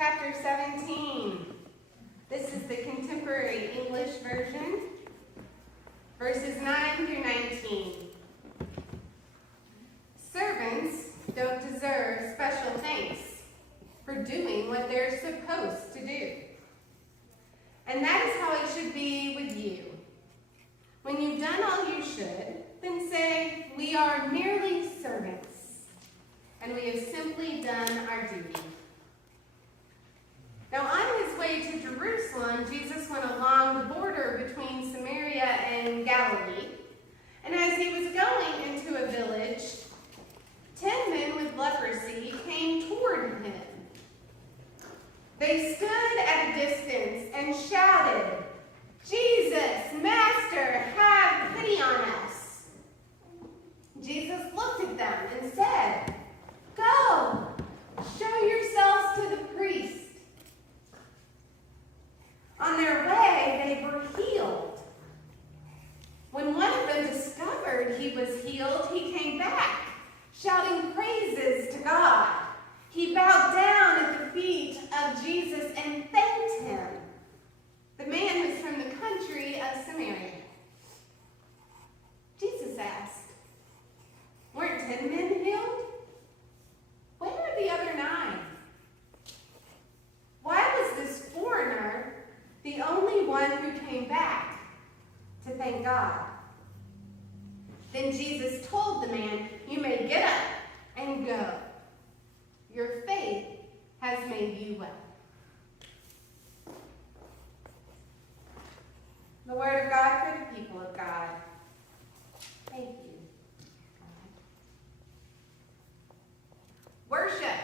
chapter 17. This is the contemporary English version, verses 9 through 19. Servants don't deserve special thanks for doing what they're supposed to do. And that is how it should be with you. When you've done all you should, then say, "We are merely servants, and we have simply done our duty." Now, on his way to Jerusalem, Jesus went along the border between Samaria and Galilee. And as he was going into a village, 10 men with leprosy came toward him. They stood at a distance and shouted, "Jesus, Master, have pity on us." Jesus looked at them and said, "Go, show yourselves to the priest." On their way, they were healed. When one of them discovered he was healed, he came back, shouting praises to God. He bowed down at the feet of Jesus and thanked him. The man was from the country of Samaria. Jesus asked, "Weren't 10 men healed? Where are the other 9? Why was this foreigner the only one who came back to thank God?" Then Jesus told the man, "You may get up and go. Your faith has made you well." The word of God for the people of God. Thank you, God. Worship.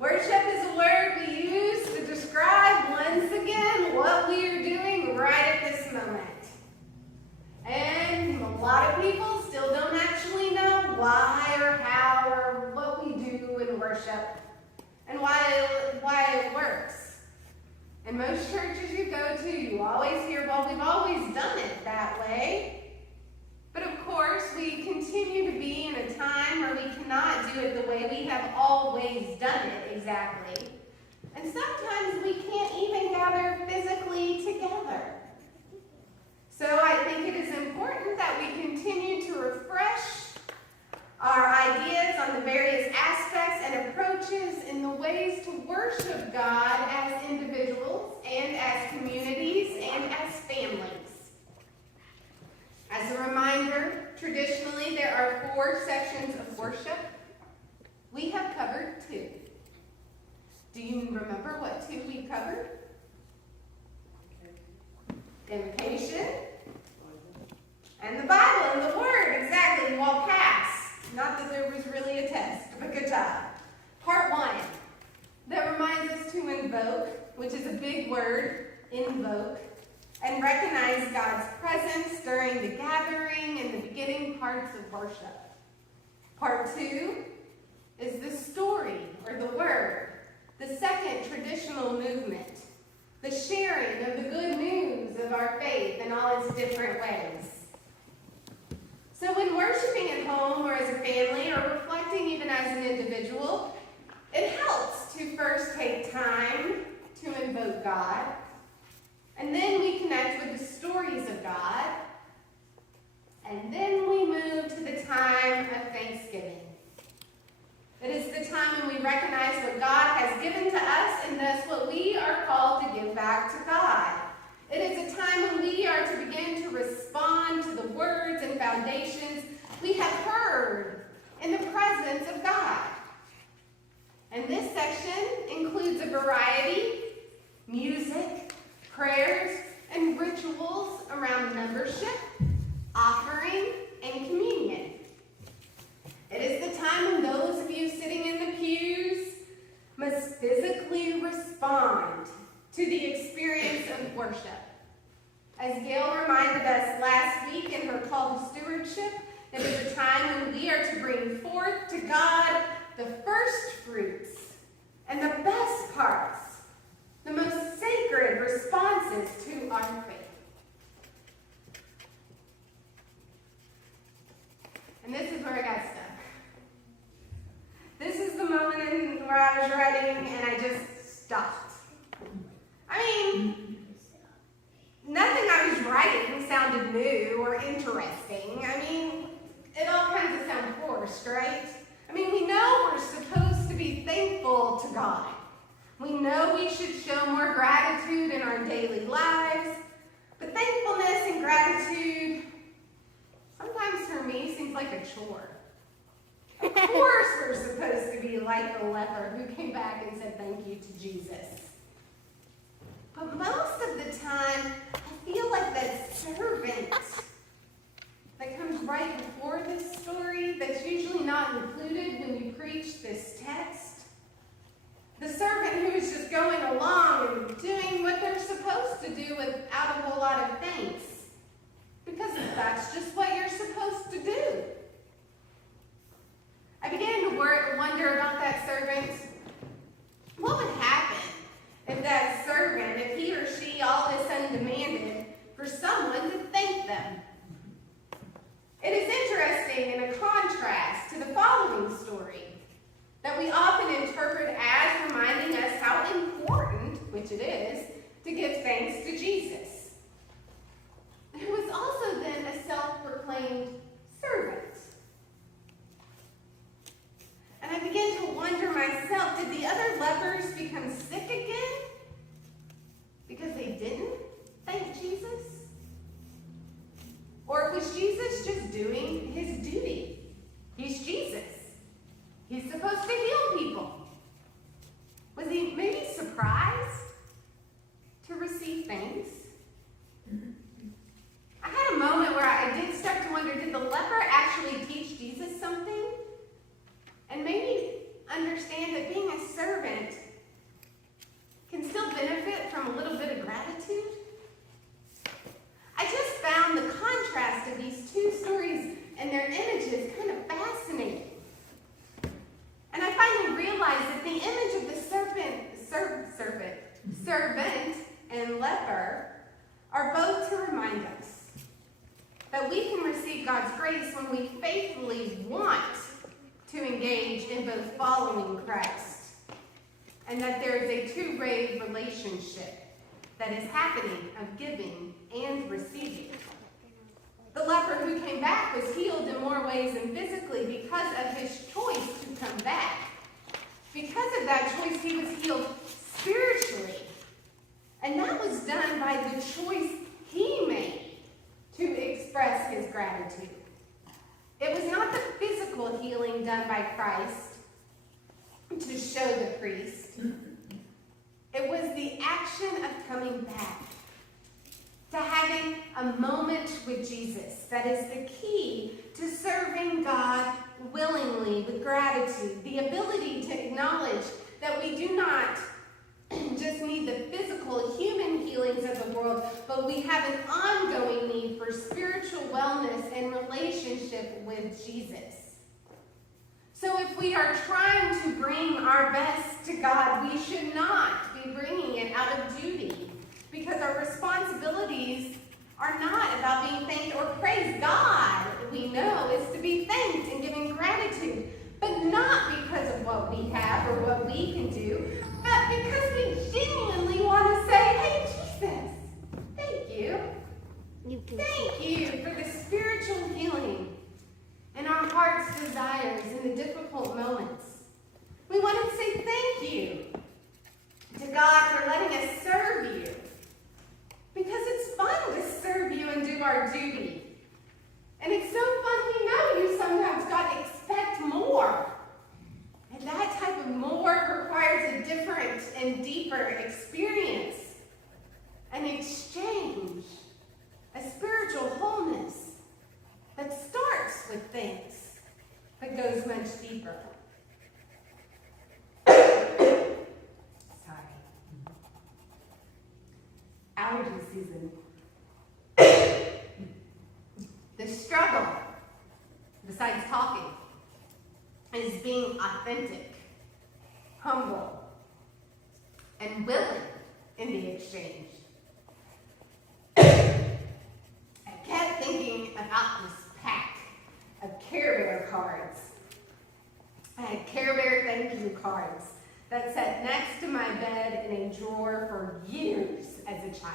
Worship is a word we use to describe once again what we are doing right at this moment. And a lot of people still don't actually know why or how or what we do in worship and why it works. In most churches you go to, you always hear, "Well, we've always done it that way." But of course, we continue to be in a time where we cannot do it the way we have always done it exactly. And sometimes we can't even gather physically together. So I think it is important that we continue to refresh our ideas on the various aspects and approaches in the ways to worship God as individuals and as communities and as families. As a reminder, traditionally there are 4 sections of worship. We have covered 2. Do you remember what 2 we covered? Invocation and the Bible and the Word. Exactly, you all passed. Not that there was really a test, but good job. Part 1, that reminds us to invoke, which is a big word, invoke, and recognize God's presence during the gathering and the beginning parts of worship. Part 2 is the story, or the word, the second traditional movement, the sharing of the good news of our faith in all its different ways. So when worshiping at home or as a family or reflecting even as an individual, it helps to first take time to invoke God, and then we connect with the stories of God, and then we move to the time of thanksgiving. It is the time when we recognize what God has given to us and thus what we are called to give back to God. It is a time when we are to begin to respond to the words and foundations we have heard in the presence of God. And this section includes a variety, music, prayers, and rituals around membership, offering, and communion. It is the time when those of you sitting in the pews must physically respond to the experience of worship. As Gail reminded us last week in her call to stewardship, it is a time when we are to bring forth to God the first fruits and the best parts, the most sacred responses to our faith. And this is where I got stuck. This is the moment where I was was writing, and I just stopped. I mean, nothing I was writing sounded new or interesting. I mean, it all kinds of sound forced, right? I mean, we know we're supposed to be thankful to God. We know we should show more gratitude in our daily lives, but thankfulness and gratitude sometimes for me seems like a chore. Of course we're supposed to be like the leper who came back and said thank you to Jesus. But most of the time, I feel like that servant that comes right before this story, that's usually not included when you preach this text. The servant who is just going along and doing what they're supposed to do without a whole lot of thanks. Because that's just what you're supposed to do. I began to wonder about that servant. What would happen if that servant, if he or she all of a sudden demanded for someone to thank them? It is interesting in a contrast to the following story that we often interpret as reminding us how important, which it is, to give thanks to Jesus, who was also then a self-proclaimed servant. And I began to wonder myself, did the other lepers become sick again because they didn't thank Jesus? Or was Jesus just doing his duty? He's Jesus. He's supposed to heal people. Was he maybe surprised to receive thanks? I had a moment where I did start to wonder, did the leper actually teach Jesus something? And maybe understand that being a servant can still benefit from a little bit of gratitude? I just found the contrast of these two stories and their images kind of fascinating. And I finally realized that the image of the servant and leper are both to remind us that we can receive God's grace when we faithfully want to engage in both following Christ, and that there is a two-way relationship that is happening of giving and receiving. The leper who came back was healed in more ways than physically because of his choice to come back. Because of that choice, he was healed spiritually. And that was done by the choice he made to express his gratitude. It was not the physical healing done by Christ to show the priest. It was the action of coming back, to having a moment with Jesus. That is the key to serving God willingly with gratitude. The ability to acknowledge that we do not just need the physical human healings of the world, but we have an ongoing need for spiritual wellness and relationship with Jesus. So if we are trying to bring our best to God, we should not be bringing it out of duty, because our responsibilities are not about being thanked or praised. God, we know, is to be thanked and giving gratitude, but not because of what we have or what we can do, but because we genuinely want to say, hey, Jesus, thank you. Thank you for the spiritual healing and our heart's desires in the difficult moments. We want to say thank you to God for letting us serve you, because it's fun to serve you and do our duty. And it's so fun, we know you sometimes, God, expect more. And that type of more requires a different and deeper experience, an exchange, a spiritual wholeness that starts with thanks, but goes much deeper. Sorry. Allergy season. The struggle, besides talking, is being authentic, humble, and willing in the exchange. I kept thinking about this pack of Care Bear cards. I had Care Bear thank you cards that sat next to my bed in a drawer for years as a child.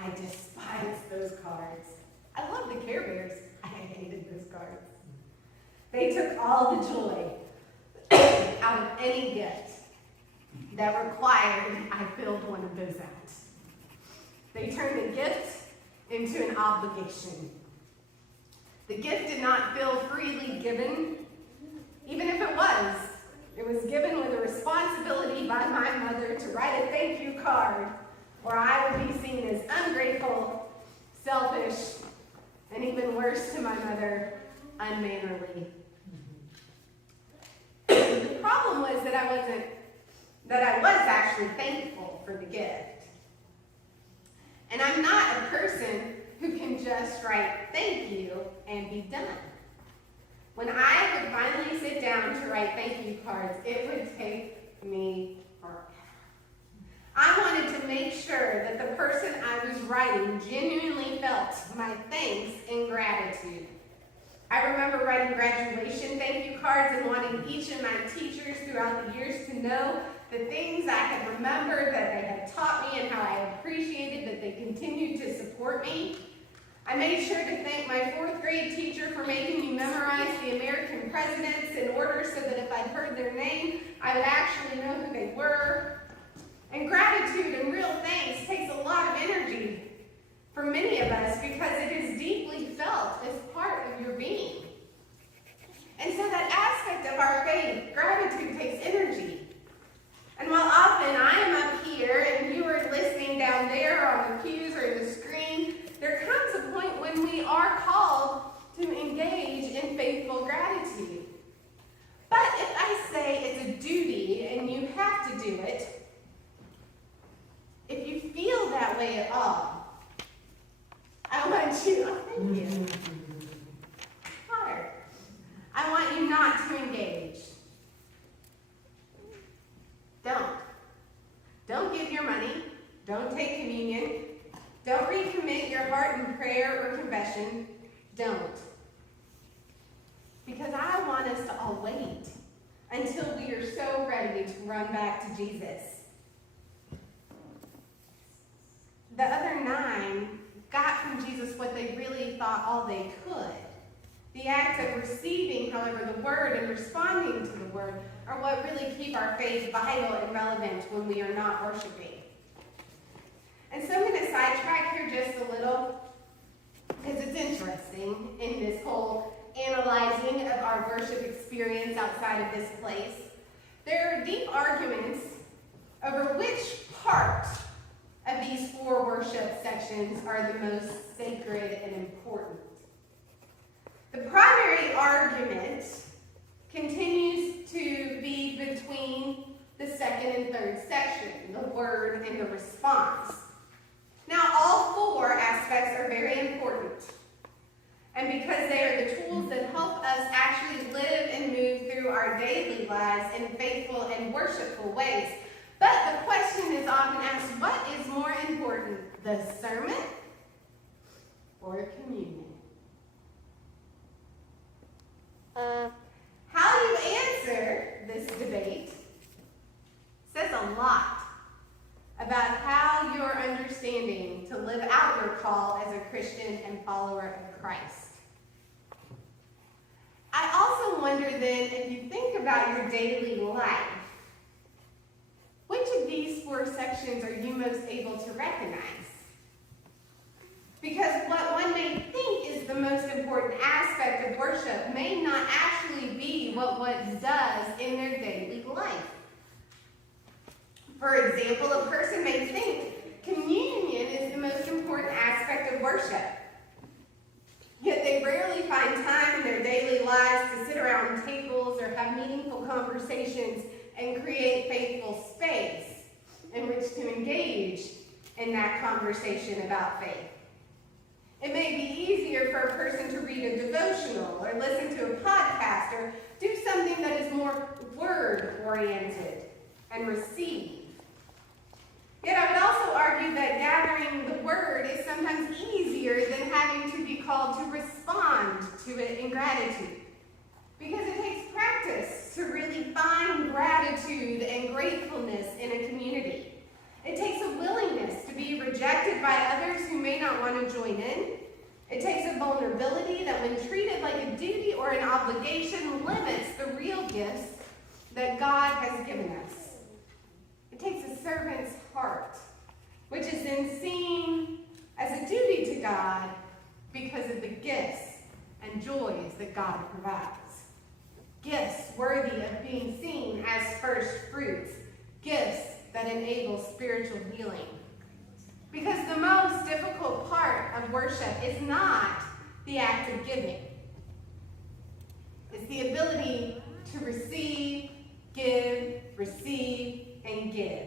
I despised those cards. I loved the Care Bears. I hated those cards. They took all the joy out of any gift that required I filled one of those out. They turned the gift into an obligation. The gift did not feel freely given, even if it was. It was given with a responsibility by my mother to write a thank you card, or I would be seen as ungrateful, selfish, and even worse to my mother, unmannerly. The problem was that I was actually thankful for the gift. And I'm not a person who can just write thank you and be done. When I would finally sit down to write thank you cards, it would take me forever. I wanted to make sure that the person I was writing genuinely felt my thanks and gratitude. I remember writing graduation thank you cards and wanting each of my teachers throughout the years to know the things I had remembered that they had taught me and how I appreciated that they continued to support me. I made sure to thank my 4th grade teacher for making me memorize the American presidents in order so that if I'd heard their name, I would actually know who they were. And gratitude and real thanks takes a lot of energy for many of us because it is deeply felt as part of your being. And so that aspect of our faith, gratitude, takes energy. And while often I am up here and you are listening down there on the pews or the screen, there comes a point when we are called to engage in faithful gratitude. But if I say it's a duty and you have to do it, if you feel that way at all, I want you, thank you. Hard. I want you not to engage. Don't give your money. Don't take communion. Don't recommit your heart in prayer or confession. Don't. Because I want us to all wait until we are so ready to run back to Jesus. The other 9 got from Jesus what they really thought all they could. The act of receiving, however, the word and responding to the word are what really keep our faith vital and relevant when we are not worshiping. And so I'm going to sidetrack here just a little because it's interesting in this whole analyzing of our worship experience outside of this place. There are deep arguments over which part of these 4 worship sections are the most sacred and important. The primary argument continues to be between the 2nd and 3rd section, the word and the response. Now, all 4 aspects are very important. And because they are the tools that help us actually live and move through our daily lives in faithful and worshipful ways. But the question is often asked, what is more important, the sermon or communion? How you answer this debate says a lot about how you're understanding to live out your call as a Christian and follower of Christ. I also wonder then, if you think about your daily life, which of these 4 sections are you most able to recognize? Because what one may think is the most important aspect of worship may not actually be what one does in their daily life. For example, a person may think communion is the most important aspect of worship. Yet they rarely find time in their daily lives to sit around tables or have meaningful conversations and create faithful space in which to engage in that conversation about faith. It may be easier for a person to read a devotional or listen to a podcast or do something that is more word-oriented and receive. Yet I would also argue that gathering the word is sometimes easier than having to be called to respond to it in gratitude. Because it takes practice to really find gratitude rejected by others who may not want to join in. It takes a vulnerability that, when treated like a duty or an obligation, limits the real gifts that God has given us. It takes a servant's heart, which is then seen as a duty to God because of the gifts and joys that God provides. Gifts worthy of being seen as first fruits. Gifts that enable spiritual healing. Because the most difficult part of worship is not the act of giving. It's the ability to receive, give, receive, and give.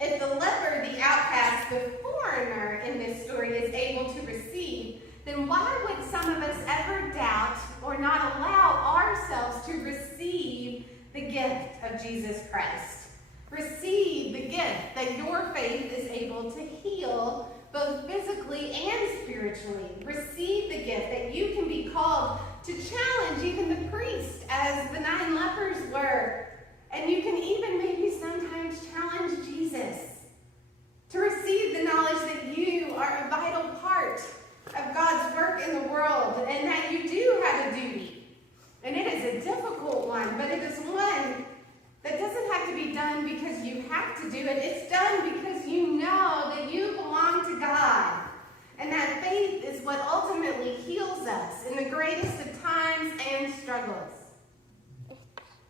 If the leper, the outcast, the foreigner in this story is able to receive, then why would some of us ever doubt or not allow ourselves to receive the gift of Jesus Christ? Receive the gift that your faith is able to heal both physically and spiritually. Receive the gift that you can be called to challenge even the priest as the 9 lepers were. And you can even maybe sometimes challenge Jesus. To receive the knowledge that you are a vital part of God's work in the world and that you do have a duty. And it is a difficult one, but it is one that doesn't have to be done because you have to do it. It's done because you know that you belong to God. And that faith is what ultimately heals us in the greatest of times and struggles.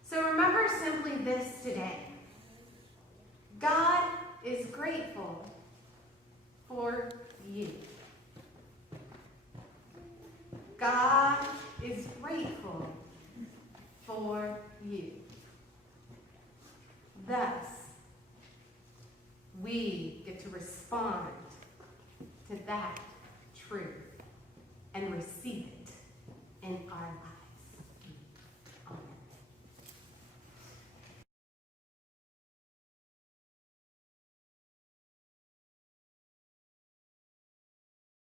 So remember simply this today. God is grateful for you. God is grateful for you. Thus, we get to respond to that truth and receive it.